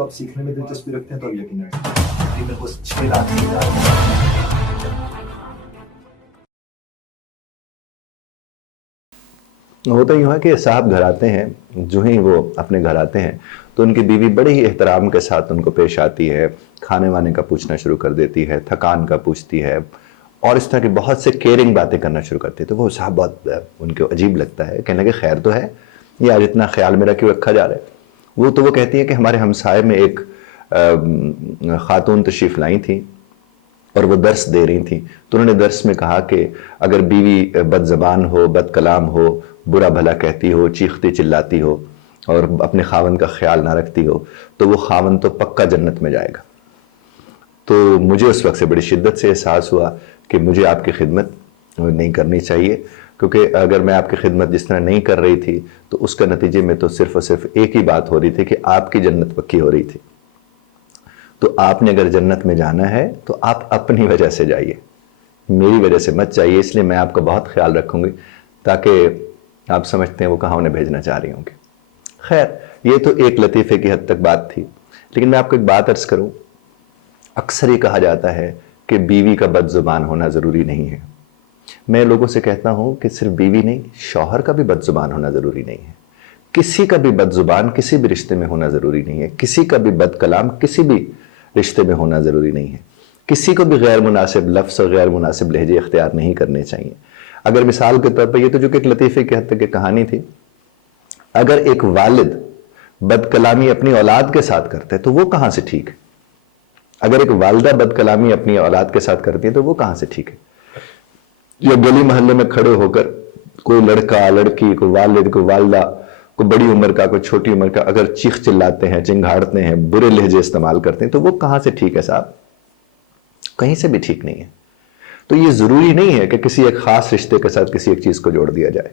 تو آپ سیکھنے میں دلچسپی رکھتے ہیں تو اب یقیناً میرے کو 6 لاکھ ہوتا یوں ہے کہ صاحب گھر آتے ہیں، جو ہی وہ اپنے گھر آتے ہیں تو ان کی بیوی بڑے ہی احترام کے ساتھ ان کو پیش آتی ہے، کھانے وانے کا پوچھنا شروع کر دیتی ہے، تھکان کا پوچھتی ہے اور اس طرح کی بہت سے کیئرنگ باتیں کرنا شروع کرتی ہے. تو وہ صاحب بہت ان کو عجیب لگتا ہے، کہنے لگے خیر تو ہے، یہ آج اتنا خیال میرا کیوں رکھا جا رہا ہے. وہ کہتی ہے کہ ہمارے ہمسائے میں ایک خاتون تشریف لائی تھی اور وہ درس دے رہی تھیں، تو انہوں نے درس میں کہا کہ اگر بیوی بد زبان ہو، بد کلام ہو، برا بھلا کہتی ہو، چیختی چلاتی ہو اور اپنے خاوند کا خیال نہ رکھتی ہو تو وہ خاوند تو پکا جنت میں جائے گا. تو مجھے اس وقت سے بڑی شدت سے احساس ہوا کہ مجھے آپ کی خدمت نہیں کرنی چاہیے، کیونکہ اگر میں آپ کی خدمت جس طرح نہیں کر رہی تھی تو اس کا نتیجے میں تو صرف اور صرف ایک ہی بات ہو رہی تھی کہ آپ کی جنت پکی ہو رہی تھی. تو آپ نے اگر جنت میں جانا ہے تو آپ اپنی وجہ سے جائیے، میری وجہ سے مت جائیے. اس لیے میں آپ کا بہت خیال رکھوں گی، تاکہ آپ سمجھتے ہیں وہ کہاں انہیں بھیجنا چاہ رہی ہوں گی. خیر، یہ تو ایک لطیفے کی حد تک بات تھی، لیکن میں آپ کو ایک بات عرض کروں. اکثر یہ کہا جاتا ہے کہ بیوی کا بد زبان ہونا ضروری نہیں ہے. میں لوگوں سے کہتا ہوں کہ صرف بیوی نہیں، شوہر کا بھی بد زبان ہونا ضروری نہیں ہے. کسی کا بھی بد زبان کسی بھی رشتے میں ہونا ضروری نہیں ہے. کسی کا بھی بد کلام کسی بھی رشتے میں ہونا ضروری نہیں ہے. کسی کو بھی غیر مناسب لفظ اور غیر مناسب لہجے اختیار نہیں کرنے چاہیے. اگر مثال کے طور پر، یہ تو جو کہ ایک لطیفے کی حد تک ایک کہانی تھی، اگر ایک والد بد کلامی اپنی اولاد کے ساتھ کرتے تو وہ کہاں سے ٹھیک ہے؟ اگر ایک والدہ بد کلامی اپنی اولاد کے ساتھ کرتی ہے تو وہ کہاں سے ٹھیک ہے؟ یا گلی محلے میں کھڑے ہو کر کوئی لڑکا، لڑکی، کوئی والد، کوئی والدہ، کوئی بڑی عمر کا، کوئی چھوٹی عمر کا اگر چیخ چلاتے ہیں، چنگھاڑتے ہیں، برے لہجے استعمال کرتے ہیں تو وہ کہاں سے ٹھیک ہے صاحب؟ کہیں سے بھی ٹھیک نہیں ہے. تو یہ ضروری نہیں ہے کہ کسی ایک خاص رشتے کے ساتھ کسی ایک چیز کو جوڑ دیا جائے.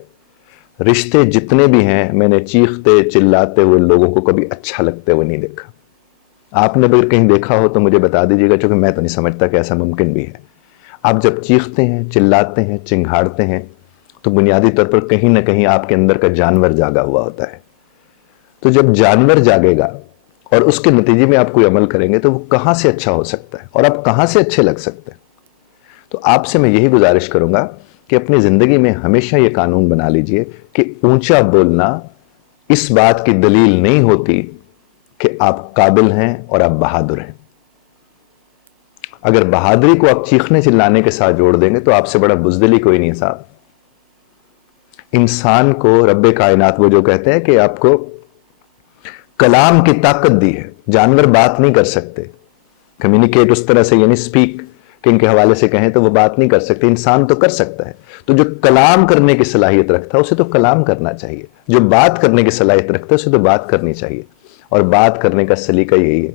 رشتے جتنے بھی ہیں، میں نے چیختے چلاتے ہوئے لوگوں کو کبھی اچھا لگتے ہوئے نہیں دیکھا. آپ نے اگر کہیں دیکھا ہو تو مجھے بتا دیجیے گا، چونکہ میں تو نہیں سمجھتا کہ ایسا ممکن بھی ہے. آپ جب چیختے ہیں، چلاتے ہیں، چنگھاڑتے ہیں تو بنیادی طور پر کہیں نہ کہیں آپ کے اندر کا جانور جاگا ہوا ہوتا ہے. تو جب جانور جاگے گا اور اس کے نتیجے میں آپ کوئی عمل کریں گے تو وہ کہاں سے اچھا ہو سکتا ہے اور آپ کہاں سے اچھے لگ سکتے ہیں؟ تو آپ سے میں یہی گزارش کروں گا کہ اپنی زندگی میں ہمیشہ یہ قانون بنا لیجئے کہ اونچا بولنا اس بات کی دلیل نہیں ہوتی کہ آپ قابل ہیں اور آپ بہادر ہیں. اگر بہادری کو آپ چیخنے چلانے کے ساتھ جوڑ دیں گے تو آپ سے بڑا بزدل ہی کوئی نہیں صاحب. انسان کو رب کائنات وہ جو کہتے ہیں کہ آپ کو کلام کی طاقت دی ہے. جانور بات نہیں کر سکتے، کمیونیکیٹ اس طرح سے، یعنی سپیک کہ ان کے حوالے سے کہیں تو وہ بات نہیں کر سکتے. انسان تو کر سکتا ہے. تو جو کلام کرنے کی صلاحیت رکھتا ہے اسے تو کلام کرنا چاہیے. جو بات کرنے کی صلاحیت رکھتا ہے اسے تو بات کرنی چاہیے. اور بات کرنے کا سلیقہ یہی ہے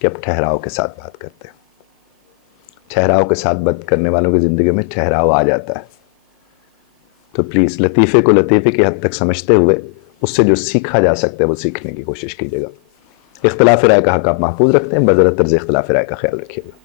کہ آپ ٹھہراؤ کے ساتھ بات کرتے ہیں. ٹھہراؤ کے ساتھ بات کرنے والوں کی زندگی میں ٹھہراؤ آ جاتا ہے. تو پلیز لطیفے کو لطیفے کی حد تک سمجھتے ہوئے اس سے جو سیکھا جا سکتا ہے وہ سیکھنے کی کوشش کیجیے گا. اختلاف رائے کا حق آپ محفوظ رکھتے ہیں، بذرت طرز اختلاف رائے کا خیال رکھیے گا.